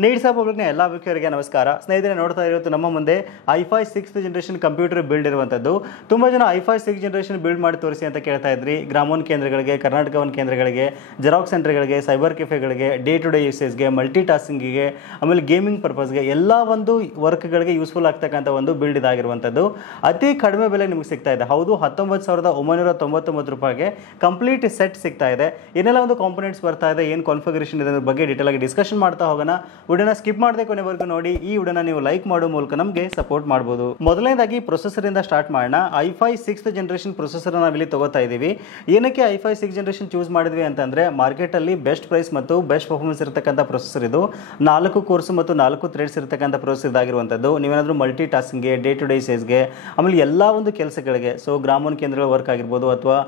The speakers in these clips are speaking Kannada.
ನೀಡ್ಸ್ ಪಬ್ಲಿಕ್ನ ಎಲ್ಲ ವೀಕ್ಷಕರಿಗೆ ನಮಸ್ಕಾರ. ಸ್ನೇಹಿತರೆ, ನೋಡ್ತಾ ಇರೋದು ನಮ್ಮ ಮುಂದೆ i5 6th generation computer build ಇರುವಂಥದ್ದು. ತುಂಬ ಜನ i5 6th ಜನರೇಷನ್ ಬಿಲ್ಡ್ ಮಾಡಿ ತೋರಿಸಿ ಅಂತ ಕೇಳ್ತಾ ಇದ್ರಿ. ಗ್ರಾಮೋನ್ ಕೇಂದ್ರಗಳಿಗೆ, ಕರ್ನಾಟಕ ಒನ್ ಕೇಂದ್ರಗಳಿಗೆ, ಜೆರಾಕ್ಸ್ ಸೆಂಟರ್ಗಳಿಗೆ, ಸೈಬರ್ ಕೆಫೆಗಳಿಗೆ, ಡೇ ಟು ಡೇ ಯೂಸೇಜ್ಗೆ, ಮಲ್ಟಿ ಟಾಸ್ಕಿಂಗಿಗೆ, ಆಮೇಲೆ ಗೇಮಿಂಗ್ ಪರ್ಪಸ್ಗೆ ಎಲ್ಲ ಒಂದು ವರ್ಕ್ಗಳಿಗೆ ಯೂಸ್ಫುಲ್ ಆಗ್ತಕ್ಕಂಥ ಒಂದು ಬಿಲ್ಡ್ ಇದಾಗಿರುವಂಥದ್ದು. ಅತಿ ಕಡಿಮೆ ಬೆಲೆ ನಿಮಗೆ ಸಿಗ್ತಾ ಇದೆ. ಹೌದು, 19,999 ರೂಪಾಯಿಗೆ ಕಂಪ್ಲೀಟ್ ಸೆಟ್ ಸಿಗ್ತಾ ಇದೆ. ಏನೆಲ್ಲ ಒಂದು ಕಾಂಪೊನೆಂಟ್ಸ್ ಬರ್ತಾ ಇದೆ, ಏನು ಕಾನ್ಫಿಗರೇಷನ್ ಇದೆ ಅನ್ನೋದ್ರ ಬಗ್ಗೆ ಡೀಟೇಲ್ ಆಗಿ ಡಿಸ್ಕಷನ್ ಮಾಡ್ತಾ ಹೋಗೋಣ. ವಿಡಿಯೋನ ಸ್ಕಿಪ್ ಮಾಡದೆ ಕೊನೆವರೆಗೂ ನೋಡಿ. ಈ ವಿಡಿಯೋನ ನೀವು ಲೈಕ್ ಮಾಡೋ ಮೂಲಕ ನಮಗೆ ಸಪೋರ್ಟ್ ಮಾಡಬಹುದು. ಮೊದಲನೇದಾಗಿ ಪ್ರೊಸೆಸರ್ ಇಂದ ಸ್ಟಾರ್ಟ್ ಮಾಡೋಣ. i5 6th ಜನರೇಷನ್ ಪ್ರೊಸೆಸರ್ ನಾವು ಇಲ್ಲಿ ತಗೋತಾ ಇದೀವಿ. ಏನಕ್ಕೆ i5 6th ಜನರೇಷನ್ ಚೂಸ್ ಮಾಡಿದ್ವಿ ಅಂತಂದ್ರೆ, ಮಾರ್ಕೆಟ್ ಅಲ್ಲಿ ಬೆಸ್ಟ್ ಪ್ರೈಸ್ ಮತ್ತು ಬೆಸ್ಟ್ ಪರ್ಫಾರ್ಮೆನ್ಸ್ ಇರತಕ್ಕಂಥ ಪ್ರೊಸೆಸರ್ ಇದು. 4 ಕೋರ್ಸ್ ಮತ್ತು 4 ಥ್ರೆಡ್ಸ್ ಇರತಕ್ಕಂಥ ಪ್ರೊಸೆಸರ್ ಇದಾಗಿರುವಂಥದ್ದು. ನೀವೇನಾದ್ರೂ ಮಲ್ಟಿ ಟಾಸ್ಕಿಂಗ್ಗೆ, ಡೇ ಟು ಡೇ ಯೂಸೇಜ್ಗೆ, ಆಮೇಲೆ ಎಲ್ಲ ಒಂದು ಕೆಲಸಗಳಿಗೆ, ಸೊ ಗ್ರಾಮೋನ್ ಕೇಂದ್ರಗಳ ವರ್ಕ್ ಆಗಿರ್ಬೋದು ಅಥವಾ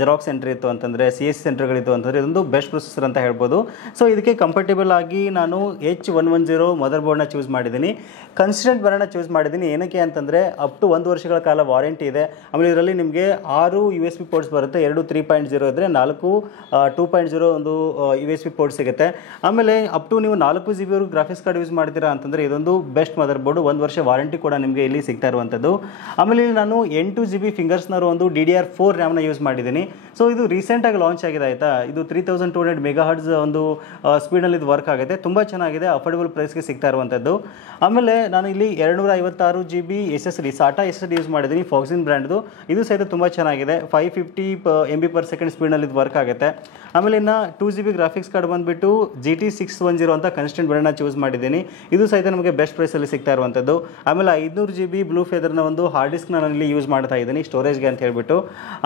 ಜೆರಾಕ್ಸ್ ಸೆಂಟರ್ ಇತ್ತು ಅಂತಂದ್ರೆ, CSC ಸೆಂಟರ್ಗಳಿತ್ತು ಅಂತಂದ್ರೆ ಇದೊಂದು ಬೆಸ್ಟ್ ಪ್ರೊಸೆಸರ್ ಅಂತ ಹೇಳ್ಬೋದು. ಸೊ ಇದಕ್ಕೆ ಕಂಫರ್ಟೇಬಲ್ ಆಗಿ ನಾನು H110 ಮದರ್ ಬೋರ್ಡ್ನ ಚೂಸ್ ಮಾಡಿದ್ದೀನಿ. ಕನ್ಸಿಸ್ಟೆಂಟ್ ಬ್ರ್ಯಾಂಡ್ನ ಚೂಸ್ ಮಾಡಿದ್ದೀನಿ. ಏನಕ್ಕೆ ಅಂತಂದರೆ ಅಪ್ ಟು 1 ವರ್ಷಗಳ ಕಾಲ ವಾರಂಟಿ ಇದೆ. ಆಮೇಲೆ ಇದರಲ್ಲಿ ನಿಮಗೆ 6 USB ಪೋರ್ಟ್ಸ್ ಬರುತ್ತೆ. 2 3.0 ಇದ್ದರೆ 4 2.0 ಒಂದು USB ಪೋರ್ಟ್ ಸಿಗುತ್ತೆ. ಆಮೇಲೆ ಅಪ್ ಟು ನೀವು 4 GB ವರೆಗೂ ಗ್ರಾಫಿಕ್ಸ್ ಕಾರ್ಡ್ ಯೂಸ್ ಮಾಡ್ತೀರಾ ಅಂತಂದರೆ ಇದೊಂದು ಬೆಸ್ಟ್ ಮದರ್ ಬೋರ್ಡು. 1 ವರ್ಷ ವಾರಂಟಿ ಕೂಡ ನಿಮಗೆ ಇಲ್ಲಿ ಸಿಗ್ತಾ ಇರುವಂಥದ್ದು. ಆಮೇಲೆ ನಾನು 8 GB ಫಿಂಗರ್ಸ್ನ ಒಂದು DDR4 ರ್ಯಾಮ್ನ ಯೂಸ್ ಮಾಡಿದ್ದೀನಿ. ಸೊ ಇದು ರೀಸೆಂಟಾಗಿ ಲಾಂಚ್ ಆಗಿದೆ ಆಯಿತಾ. ಇದು 3200 ಮೆಗಾಹರ್ಟ್ಸ್ ಒಂದು ಸ್ಪೀಡಲ್ಲಿ ಇದು ವರ್ಕ್ ಆಗುತ್ತೆ. ತುಂಬ ಚೆನ್ನಾಗಿದೆ, ಅಫೋರ್ಡೆಬಲ್ ಪ್ರೈಸ್ಗೆ ಸಿಗ್ತಾ ಇರುವಂಥದ್ದು. ಆಮೇಲೆ ನಾನು ಇಲ್ಲಿ 256 GB SSD SATA SSD use ಮಾಡಿದ್ದೀನಿ, ಫಾಕ್ಸಿನ್ ಬ್ರ್ಯಾಂಡ್ದು. ಇದು ಸಹಿತ ತುಂಬ ಚೆನ್ನಾಗಿದೆ. 550 MB/s ಸ್ಪೀಡ್ನಲ್ಲಿ ಇದು ವರ್ಕ್ ಆಗುತ್ತೆ. ಆಮೇಲೆ ಇನ್ನು 2 GB ಗ್ರಾಫಿಕ್ಸ್ ಕಾರ್ಡ್ ಬಂದುಬಿಟ್ಟು GT610 ಅಂತ ಕನ್ಸ್ಟೆಂಟ್ ಬ್ರ್ಯಾಂಡ್ನ ಚೂಸ್ ಮಾಡಿದ್ದೀನಿ. ಇದು ಸಹಿತ ನಮಗೆ ಬೆಸ್ಟ್ ಪ್ರೈಸಲ್ಲಿ ಸಿಗ್ತಾ ಇರುವಂಥದ್ದು. ಆಮೇಲೆ 500 GB ಬ್ಲೂ ಫೆದರ್ನ ಒಂದು ಹಾರ್ಡ್ ಡಿಸ್ಕ್ನ ನಾನು ಇಲ್ಲಿ ಯೂಸ್ ಮಾಡ್ತಾ ಇದ್ದೀನಿ ಸ್ಟೋರೇಜ್ಗೆ ಅಂತ ಹೇಳ್ಬಿಟ್ಟು.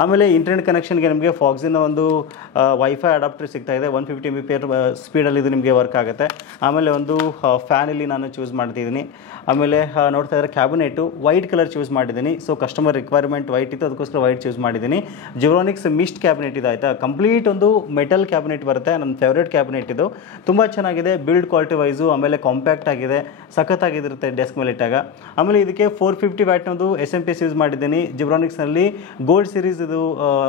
ಆಮೇಲೆ ಇಂಟರ್ನೆಟ್ ಕನೆಕ್ಷನ್ಗೆ ನಿಮಗೆ ಫಾಕ್ಸಿನ ಒಂದು ವೈಫೈ ಅಡಾಪ್ಟರ್ ಸಿಗ್ತಾ ಇದೆ. 150 MB/s ಸ್ಪೀಡಲ್ಲಿ ಇದು ನಿಮಗೆ ವರ್ಕ್ ಆಗುತ್ತೆ. ಆಮೇಲೆ ಒಂದು ಫ್ಯಾನ್ ಇಲ್ಲಿ ನಾನು ಚೂಸ್ ಮಾಡ್ತಿದ್ದೀನಿ. ಆಮೇಲೆ ನೋಡ್ತಾ ಇದ್ದಾರೆ ಕ್ಯಾಬಿನೆಟು ವೈಟ್ ಕಲರ್ ಚೂಸ್ ಮಾಡಿದ್ದೀನಿ. ಸೊ ಕಸ್ಟಮರ್ ರಿಕ್ವೈರ್ಮೆಂಟ್ ವೈಟ್ ಇತ್ತು, ಅದಕ್ಕೋಸ್ಕರ ವೈಟ್ ಚೂಸ್ ಮಾಡಿದ್ದೀನಿ. ಜಿಬ್ರಾನಿಕ್ಸ್ ಮಿಸ್ಟ್ ಕ್ಯಾಬಿನೆಟ್ ಇದೆ ಆಯಿತಾ. ಕಂಪ್ಲೀಟ್ ಒಂದು ಮೆಟಲ್ ಕ್ಯಾಬಿನೆಟ್ ಬರುತ್ತೆ. ನನ್ನ ಫೇವ್ರೇಟ್ ಕ್ಯಾಬಿನೆಟ್ ಇದು. ತುಂಬ ಚೆನ್ನಾಗಿದೆ ಬಿಲ್ಡ್ ಕ್ವಾಲಿಟಿ ವೈಸು. ಆಮೇಲೆ ಕಾಂಪ್ಯಾಕ್ಟ್ ಆಗಿದೆ, ಸಖತ್ತಾಗಿರುತ್ತೆ ಡೆಸ್ಕ್ ಮೇಲೆ ಇಟ್ಟಾಗ. ಆಮೇಲೆ ಇದಕ್ಕೆ 450 ವ್ಯಾಟ್ನೊಂದು SMP ಯೂಸ್ ಮಾಡಿದ್ದೀನಿ. ಜಿಬ್ರಾನಿಕ್ಸ್ನಲ್ಲಿ ಗೋಲ್ಡ್ ಸೀರೀಸ್ ಇದು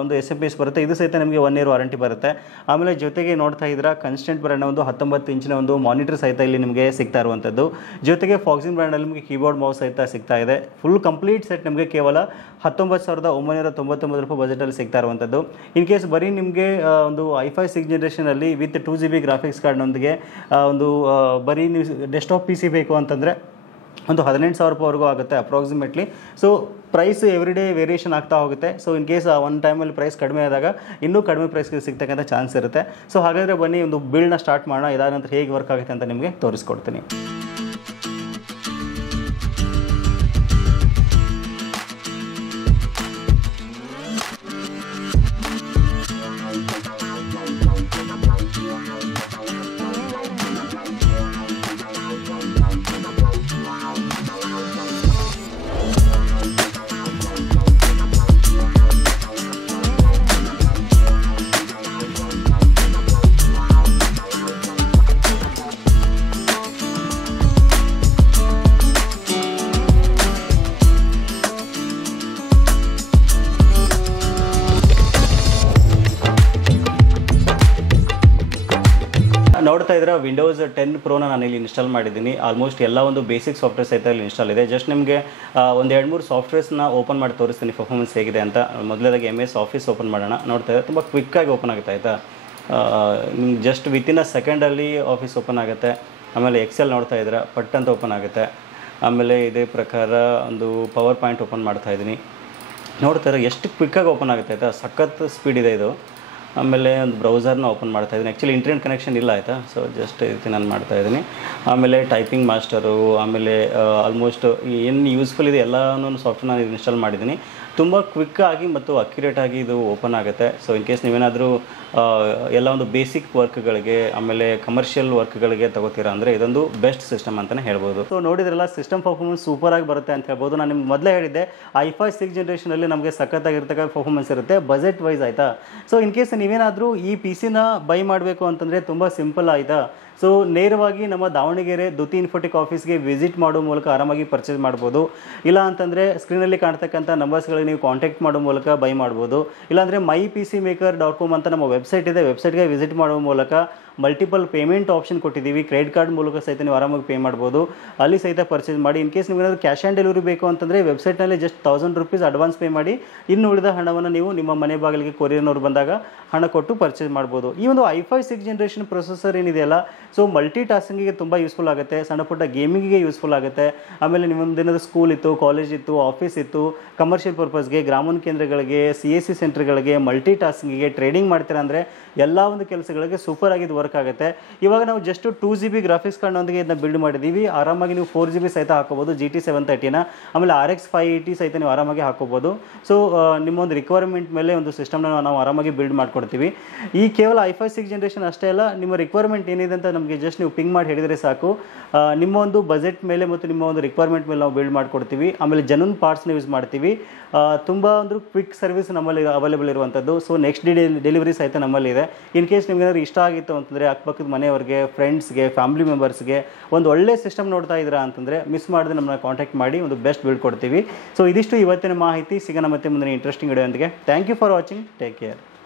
ಒಂದು SMP ಬರುತ್ತೆ. ಇದು ಸಹಿತ ನಿಮಗೆ 1 year ವಾರಂಟಿ ಬರುತ್ತೆ. ಆಮೇಲೆ ಜೊತೆಗೆ ನೋಡ್ತಾ ಇದ್ದೀರಾ ಕನ್ಸ್ಟೆಂಟ್ ಬ್ರ್ಯಾಂಡ್ನ ಒಂದು 19 ಇಂಚಿನ ಒಂದು ಮಾನಿಟರ್ ಸಹಿತ ಇಲ್ಲಿ ನಿಮಗೆ ಸಿಗ್ತಾ ಇರುವಂಥದ್ದು. ಜೊತೆಗೆ ಫಾಕ್ಸಿನ್ ಬ್ರ್ಯಾಂಡಲ್ಲಿ ನಿಮಗೆ ಕೀಬೋರ್ಡ್ ಮೌಸ್ ಸಹಿತ ಸಿಗ್ತಾ ಇದೆ. ಫುಲ್ ಕಂಪ್ಲೀಟ್ ಸೆಟ್ ನಿಮಗೆ ಕೇವಲ 19,999 ರೂಪಾಯಿ ಬಜೆಟಲ್ಲಿ ಸಿಗ್ತಾ ಇರುವಂಥದ್ದು. ಇನ್ ಕೇಸ್ ಬರೀ ನಿಮಗೆ ಒಂದು i5 6th ಜನರೇಷನಲ್ಲಿ ವಿತ್ 2 GB ಗ್ರಾಫಿಕ್ಸ್ ಕಾರ್ಡ್ನೊಂದಿಗೆ ಒಂದು ಬರೀ ನೀವು ಡೆಸ್ಕ್ಟಾಪ್ PC ಬೇಕು ಅಂತಂದರೆ ಒಂದು 18,000 ರೂಪಾಯಿವರೆಗೂ ಆಗುತ್ತೆ approximately. So price every day variation ಆಗ್ತಾ ಹೋಗುತ್ತೆ. ಸೊ ಇನ್ ಕೇಸ್ ಒನ್ ಟೈಮಲ್ಲಿ ಪ್ರೈಸ್ ಕಡಿಮೆ ಆದಾಗ ಇನ್ನೂ ಕಡಿಮೆ ಪ್ರೈಸ್ಗೆ ಸಿಗ್ತಕ್ಕಂಥ ಚಾನ್ಸ್ ಇರುತ್ತೆ. ಸೊ ಹಾಗಾದರೆ ಬನ್ನಿ ಒಂದು ಬಿಲ್ಡ್ನ ಸ್ಟಾರ್ಟ್ ಮಾಡೋಣ. ಇದಾದ ನಂತರ ಹೇಗೆ ವರ್ಕ್ ಆಗುತ್ತೆ ಅಂತ ನಿಮಗೆ ತೋರಿಸ್ಕೊಡ್ತೀನಿ. ನೋಡ್ತಾ ಇದ್ರೆ ವಿಂಡೋಸ್ 10 ಪ್ರೋನ ನಾನು ಇಲ್ಲಿ ಇನ್ಸ್ಟಾಲ್ ಮಾಡಿದ್ದೀನಿ. ಆಲ್ಮೋಸ್ಟ್ ಎಲ್ಲ ಒಂದು ಬೇಸಿಕ್ ಸಾಫ್ಟ್ವೇರ್ಸ್ ಸಹಿತ ಇಲ್ಲಿ ಇನ್ಸ್ಟಾಲ್ ಇದೆ. ಜಸ್ಟ್ ನಿಮಗೆ ಒಂದು 2-3 ಸಾಫ್ಟ್ವೇರ್ಸ್ನ ಓಪನ್ ಮಾಡಿ ತೋರಿಸ್ತೀನಿ ಪರ್ಫಾರ್ಮೆನ್ಸ್ ಹೇಗಿದೆ ಅಂತ. ಮೊದಲೇದಾಗಿ MS ಆಫೀಸ್ ಓಪನ್ ಮಾಡೋಣ. ನೋಡ್ತಾ ಇದ್ದರೆ ತುಂಬ ಕ್ವಿಕ್ಕಾಗಿ ಓಪನ್ ಆಗುತ್ತೆ ಆಯಿತಾ. ನಿಮ್ಗೆ ಜಸ್ಟ್ ವಿತಿನ್ ಅ ಸೆಕೆಂಡಲ್ಲಿ ಆಫೀಸ್ ಓಪನ್ ಆಗುತ್ತೆ. ಆಮೇಲೆ ಎಕ್ಸೆಲ್ ನೋಡ್ತಾ ಇದ್ರೆ ಪಟ್ ಅಂತ ಓಪನ್ ಆಗುತ್ತೆ. ಆಮೇಲೆ ಇದೇ ಪ್ರಕಾರ ಒಂದು ಪವರ್ ಪಾಯಿಂಟ್ ಓಪನ್ ಮಾಡ್ತಾ ಇದ್ದೀನಿ. ನೋಡ್ತಾ ಇದ್ರೆ ಎಷ್ಟು ಕ್ವಿಕ್ಕಾಗಿ ಓಪನ್ ಆಗುತ್ತೆ ಆಯಿತಾ. ಸಖತ್ ಸ್ಪೀಡ್ ಇದೆ ಇದು. ಆಮೇಲೆ ಒಂದು ಬ್ರೌಸರ್ನ ಓಪನ್ ಮಾಡ್ತಾ ಇದ್ದೀನಿ. ಆ್ಯಕ್ಚುಲಿ ಇಂಟರ್ನೆಟ್ ಕನೆಕ್ಷನ್ ಇಲ್ಲ ಆಯಿತಾ. ಸೊ ಜಸ್ಟ್ ಇದಕ್ಕೆ ನಾನು ಮಾಡ್ತಾಯಿದ್ದೀನಿ. ಆಮೇಲೆ ಟೈಪಿಂಗ್ ಮಾಸ್ಟರು, ಆಮೇಲೆ ಆಲ್ಮೋಸ್ಟ್ ಏನು ಯೂಸ್ಫುಲ್ ಇದೆ ಎಲ್ಲನೂ ಸಾಫ್ಟ್ವೇರ್ ನಾನು ಇನ್ಸ್ಟಾಲ್ ಮಾಡಿದ್ದೀನಿ. ತುಂಬ ಕ್ವಿಕ್ಕಾಗಿ ಮತ್ತು ಅಕ್ಯುರೇಟಾಗಿ ಇದು ಓಪನ್ ಆಗುತ್ತೆ. ಸೊ ಇನ್ ಕೇಸ್ ನೀವೇನಾದರೂ ಎಲ್ಲ ಒಂದು ಬೇಸಿಕ್ ವರ್ಕ್ಗಳಿಗೆ ಆಮೇಲೆ ಕಮರ್ಷಿಯಲ್ ವರ್ಕ್ಗಳಿಗೆ ತಗೋತೀರಾ ಅಂದರೆ ಇದೊಂದು ಬೆಸ್ಟ್ ಸಿಸ್ಟಮ್ ಅಂತಲೇ ಹೇಳ್ಬೋದು. ಸೊ ನೋಡಿದ್ರಲ್ಲ, ಸಿಸ್ಟಮ್ ಪರ್ಫಾರ್ಮೆನ್ಸ್ ಸೂಪರಾಗಿ ಬರುತ್ತೆ ಅಂತ ಹೇಳ್ಬೋದು. ನಾನು ನಿಮ್ಗೆ ಮೊದಲೇ ಹೇಳಿದ್ದೆ i5 6th ಜನರೇಷನಲ್ಲಿ ನಮಗೆ ಸಖತ್ತಾಗಿರ್ತಕ್ಕ ಪರ್ಫಾರ್ಮೆನ್ಸ್ ಇರುತ್ತೆ ಬಜೆಟ್ ವೈಸ್ ಆಯಿತಾ. ಸೊ ಇನ್ ಕೇಸ್ ನೀವೇನಾದರೂ ಈ PC ಬೈ ಮಾಡಬೇಕು ಅಂತಂದರೆ ತುಂಬ ಸಿಂಪಲ್ ಆಯಿತಾ. ಸೊ ನೇರವಾಗಿ ನಮ್ಮ ದಾವಣಗೆರೆ ದುತಿ ಇನ್ಫೋಟೆಕ್ ಆಫೀಸ್ಗೆ ವಿಸಿಟ್ ಮಾಡೋ ಮೂಲಕ ಆರಾಮಾಗಿ ಪರ್ಚೇಸ್ ಮಾಡ್ಬೋದು. ಇಲ್ಲ ಅಂತಂದರೆ ಸ್ಕ್ರೀನಲ್ಲಿ ಕಾಣ್ತಕ್ಕಂಥ ನಂಬರ್ಸ್ಗಳಿಗೆ ನೀವು ಕಾಂಟ್ಯಾಕ್ಟ್ ಮಾಡೋ ಮೂಲಕ ಬೈ ಮಾಡ್ಬೋದು. ಇಲ್ಲಾಂದರೆ mypcmaker.com ಅಂತ ನಮ್ಮ ವೆಬ್ಸೈಟ್ ಇದೆ, ವೆಬ್ಸೈಟ್ಗೆ ವಿಸಿಟ್ ಮಾಡೋ ಮೂಲಕ ಮಲ್ಟಿಪಲ್ ಪೇಮೆಂಟ್ ಆಪ್ಷನ್ ಕೊಟ್ಟಿದ್ದೀವಿ. ಕ್ರೆಡಿಟ್ ಕಾರ್ಡ್ ಮೂಲಕ ಸಹಿತ ನೀವು ಆರಾಮಾಗಿ ಪೇ ಮಾಡ್ಬೋದು. ಅಲ್ಲಿ ಸಹಿತ ಪರ್ಚೇಸ್ ಮಾಡಿ. ಇನ್ ಕೇಸ್ ನಿಮಗೇನಾದರೂ ಕ್ಯಾಶ್ ಆನ್ ಡೆಲಿವರಿ ಬೇಕು ಅಂತಂದರೆ ವೆಬ್ಸೈಟ್ನಲ್ಲಿ ಜಸ್ಟ್ ₹1000 ಅಡ್ವಾನ್ಸ್ ಪೇ ಮಾಡಿ, ಇನ್ನು ಉಳಿದ ಹಣವನ್ನು ನೀವು ನಿಮ್ಮ ಮನೆ ಬಾಗಿಲಿಗೆ ಕೊರಿಯರ್ನವ್ರು ಬಂದಾಗ ಹಣ ಕೊಟ್ಟು ಪರ್ಚೇಸ್ ಮಾಡ್ಬೋದು. ಈ ಒಂದು i5 6th ಜನರೇಷನ್ ಪ್ರೊಸೆಸರ್ ಏನಿದೆಯಲ್ಲ, ಸೊ ಮಲ್ಟಿ ಟಾಸ್ಕಿಂಗಿಗೆ ತುಂಬ ಯೂಸ್ಫುಲ್ ಆಗುತ್ತೆ, ಸಣ್ಣ ಪುಟ್ಟ ಗೇಮಿಂಗಿಗೆ ಯೂಸ್ಫುಲ್ ಆಗುತ್ತೆ. ಆಮೇಲೆ ನಿಮ್ಮದೇನಾದರೂ ಸ್ಕೂಲ್ ಇತ್ತು, ಕಾಲೇಜ್ ಇತ್ತು, ಆಫೀಸ್ ಇತ್ತು, ಕಮರ್ಷಿಯಲ್ ಪರ್ಪಸ್ಗೆ, ಗ್ರಾಮೀಣ ಕೇಂದ್ರಗಳಿಗೆ, CSC ಸೆಂಟರ್ಗಳಿಗೆ, ಮಲ್ಟಿ ಟಾಸ್ಕಿಂಗಿಗೆ, ಟ್ರೇಡಿಂಗ್ ಮಾಡ್ತೀರಾ ಅಂದರೆ ಎಲ್ಲ ಒಂದು ಕೆಲಸಗಳಿಗೆ ಸೂಪರ್ ಆಗಿದ್ದು ವರ್ಕ್ ಆಗುತ್ತೆ. ಇವಾಗ ನಾವು ಜಸ್ಟ್ 2GB ಗ್ರಾಫಿಕ್ಸ್ ಕಾರ್ಡ್ನೊಂದಿಗೆ ಇದನ್ನ ಬಿಲ್ಡ್ ಮಾಡಿದ್ದೀವಿ. ಆರಾಮಾಗಿ ನೀವು 4GB ಸಹಿತ ಹಾಕೋಬೋದು GT 730ನ. ಆಮೇಲೆ RX 580 ಸಹಿತ ನೀವು ಆರಾಮಾಗಿ ಹಾಕೋಬೋದು. ಸೊ ನಿಮ್ಮ ಒಂದು ರಿಕ್ವೈರ್ಮೆಂಟ್ ಮೇಲೆ ಒಂದು ಸಿಸ್ಟಮ್ನ ನಾವು ಆರಾಮಾಗಿ ಬಿಲ್ಡ್ ಮಾಡ್ಕೊಡ್ತೀವಿ. ಈ ಕೇವಲ i5 6th ಜನರೇಷನ್ ಅಷ್ಟೇ ಅಲ್ಲ, ನಿಮ್ಮ ರಿಕ್ವೈರ್ಮೆಂಟ್ ಏನಿದೆ ಅಂತ ನಮಗೆ ಜಸ್ಟ್ ನೀವು ಪಿಂಗ್ ಮಾಡಿ ಹೇಳಿದರೆ ಸಾಕು. ನಿಮ್ಮ ಒಂದು ಬಜೆಟ್ ಮೇಲೆ ಮತ್ತು ನಿಮ್ಮ ಒಂದು ರಿಕ್ವೈರ್ಮೆಂಟ್ ಮೇಲೆ ನಾವು ಬಿಲ್ಡ್ ಮಾಡ್ಕೊಡ್ತೀವಿ. ಆಮೇಲೆ ಜೆನ್ಯೂನ್ ಪಾರ್ಟ್ಸ್ನ ಯೂಸ್ ಮಾಡ್ತೀವಿ. ತುಂಬ ಒಂದು ಕ್ವಿಕ್ ಸರ್ವಿಸ್ ನಮ್ಮಲ್ಲಿ ಅವೈಲೇಬಲ್ ಇರುವಂಥದ್ದು. ಸೊ ನೆಕ್ಸ್ಟ್ ಡೇ ಡೆಲಿವರಿ ಸಹಿತ ನಮ್ಮಲ್ಲಿ ಇದೆ. ಇನ್ ಕೇಸ್ ನಿಮ್ಗೆ ಏನಾದ್ರು ಇಷ್ಟ ಆಗಿತ್ತು ಅಂತಂದರೆ ಅಕ್ಕಪಕ್ಕದ ಮನೆಯವ್ರಿಗೆ, ಫ್ರೆಂಡ್ಸ್ಗೆ, ಫ್ಯಾಮಿಲಿ ಮೆಂಬರ್ಸ್ಗೆ ಒಂದು ಒಳ್ಳೆ ಸಿಸ್ಟಮ್ ನೋಡ್ತಾ ಇದ್ದೀರಾ ಅಂತಂದರೆ ಮಿಸ್ ಮಾಡದೆ ನಮ್ಮನ್ನ ಕಾಂಟ್ಯಾಕ್ಟ್ ಮಾಡಿ ಒಂದು ಬೆಸ್ಟ್ ಬಿಲ್ಡ್ ಕೊಡ್ತೀವಿ. ಸೊ ಇದಿಷ್ಟು ಇವತ್ತಿನ ಮಾಹಿತಿ. ಸಿಗೋಣ ಮತ್ತೆ ಮುಂದಿನ ಇಂಟ್ರೆಸ್ಟಿಂಗ್ ವಿಡಿಯೋ ಒಂದಿಗೆ. Thank you for watching. Take care.